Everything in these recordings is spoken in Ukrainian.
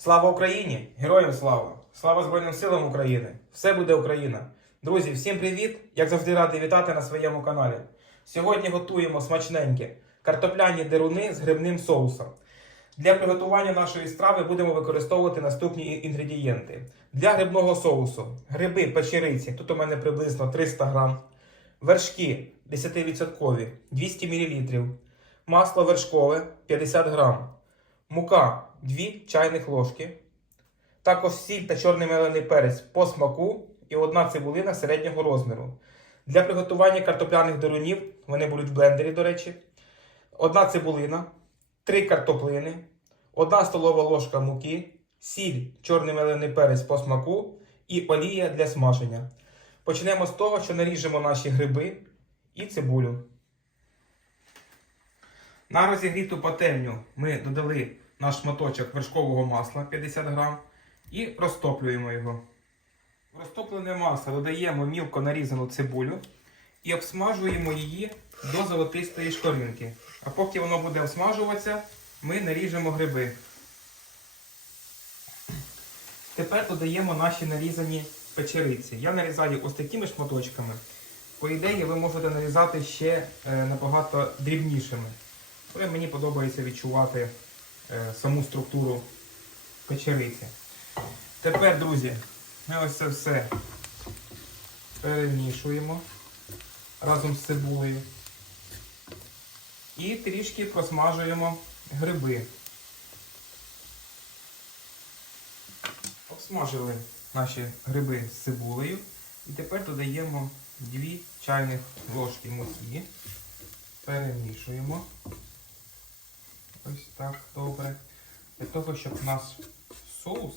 Слава Україні! Героям слава! Слава Збройним силам України! Все буде Україна! Друзі, всім привіт! Як завжди радий вітати на своєму каналі. Сьогодні готуємо смачненькі картопляні деруни з грибним соусом. Для приготування нашої страви будемо використовувати наступні інгредієнти. Для грибного соусу гриби печериці, тут у мене приблизно 300 грам, вершки 10% 200 мл, масло вершкове 50 грам, мука 2 чайних ложки, також сіль та чорний мелений перець по смаку і одна цибулина середнього розміру. Для приготування картопляних дерунів, вони будуть в блендері, до речі, одна цибулина, 3 картоплини, 1 столова ложка муки, сіль, чорний мелений перець по смаку і олія для смаження. Почнемо з того, що наріжемо наші гриби і цибулю. На розігріту пательню ми додали наш шматочок вершкового масла 50 грам і розтоплюємо його. В розтоплене масло додаємо мілко нарізану цибулю і обсмажуємо її до золотистої шкоринки. А поки воно буде обсмажуватися, ми наріжемо гриби. Тепер додаємо наші нарізані печериці. Я нарізаю ось такими шматочками. По ідеї, ви можете нарізати ще е, набагато дрібнішими. Але мені подобається відчувати е, саму структуру печериці. Тепер, друзі, ми ось це все перемішуємо разом з цибулею. І трішки просмажуємо гриби. Обсмажили наші гриби з цибулею. І тепер додаємо 2 чайних ложки муки. Перемішуємо. Ось так добре. Для того, щоб у нас соус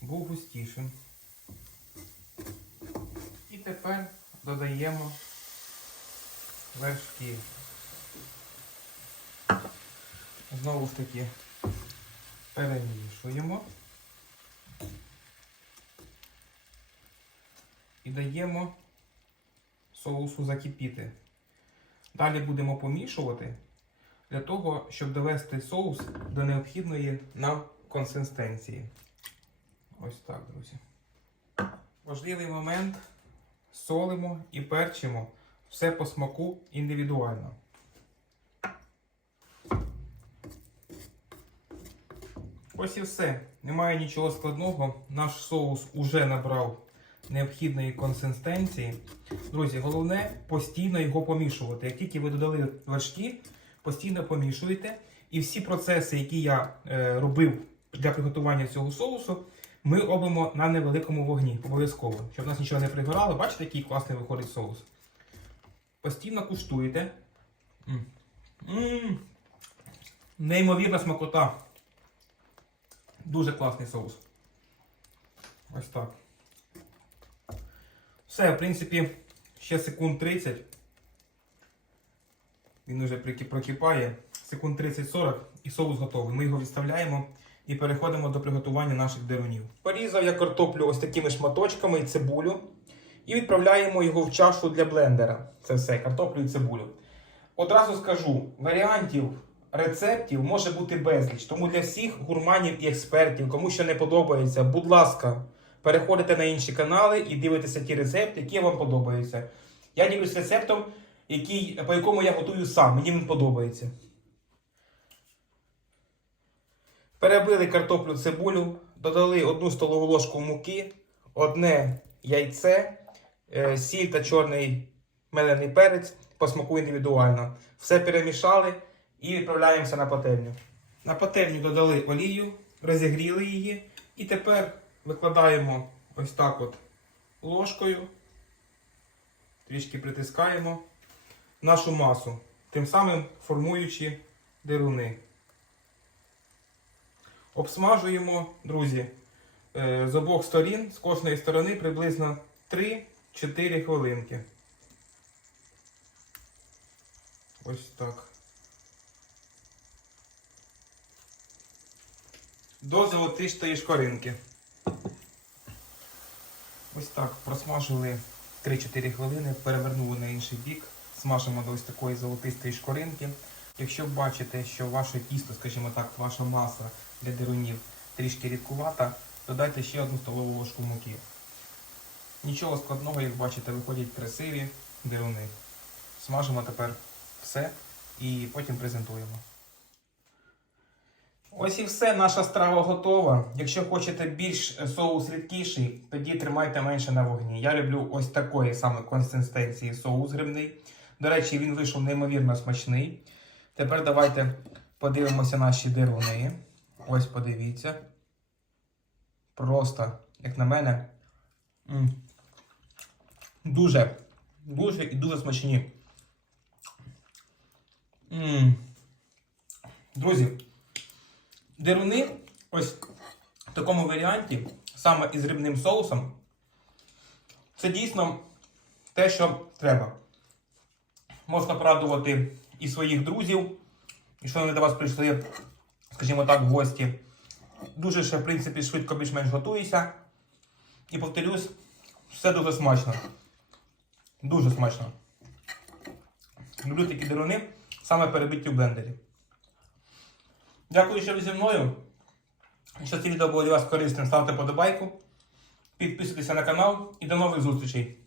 був густішим. І тепер додаємо вершки. Знову ж таки перемішуємо. І даємо соусу закипіти. Далі будемо помішувати для того, щоб довести соус до необхідної нам консистенції. Ось так, друзі. Важливий момент. Солимо і перчимо все по смаку індивідуально. Ось і все. Немає нічого складного. Наш соус уже набрав необхідної консистенції. Друзі, головне постійно його помішувати. Як тільки ви додали вершки, постійно помішуєте. І всі процеси, які я е, робив для приготування цього соусу, ми робимо на невеликому вогні, обов'язково, щоб нас нічого не пригорало. Бачите, який класний виходить соус. Постійно куштуєте. М. М. Неймовірна смакота. Дуже класний соус. Ось так. Все, в принципі, ще секунд 30. Він вже прокипає. Секунд 30-40 і соус готовий. Ми його відставляємо і переходимо до приготування наших дерунів. Порізав я картоплю ось такими шматочками і цибулю. І відправляємо його в чашу для блендера. Це все, картоплю і цибулю. Одразу скажу, варіантів рецептів може бути безліч. Тому для всіх гурманів і експертів, кому що не подобається, будь ласка, переходите на інші канали і дивитеся ті рецепти, які вам подобаються. Я ділюсь рецептом, який, по якому я готую сам. Мені він подобається. Перебили картоплю цибулю, додали одну столову ложку муки, одне яйце, е, сіль та чорний мелений перець по смаку індивідуально. Все перемішали і відправляємося на пательню. На пательню додали олію, розігріли її і тепер викладаємо ось так от ложкою, трішки притискаємо нашу масу, тим самим формуючи дируни. Обсмажуємо, друзі, е, з обох сторін, з кожної сторони приблизно 3-4 хвилинки. Ось так. До золотистої шкоринки. Ось так просмажили 3-4 хвилини, перевернули на інший бік, смажимо до ось такої золотистої шкоринки. Якщо бачите, що ваше тісто, скажімо так, ваша маса для дерунів трішки рідкувата, додайте ще одну столову ложку муки. Нічого складного, як бачите, виходять красиві дируни. Смажимо тепер все і потім презентуємо. Ось і все, наша страва готова. Якщо хочете більш е, соус рідкіший, тоді тримайте менше на вогні. Я люблю ось такої саме консистенції соус грибний. До речі, він вийшов неймовірно смачний. Тепер давайте подивимося наші дируни. Ось подивіться. Просто, як на мене, дуже, дуже і дуже смачні. Друзі, Деруни ось в такому варіанті, саме із рибним соусом, це дійсно те, що треба. Можна порадувати і своїх друзів, і що вони до вас прийшли, скажімо так, в гості. Дуже ще, в принципі, швидко більш-менш готується. І повторюсь, все дуже смачно. Дуже смачно. Люблю такі деруни, саме перебиті в блендері. Дякую, що ви зі мною. Якщо це відео було для вас корисним, ставте подобайку, підписуйтесь на канал і до нових зустрічей.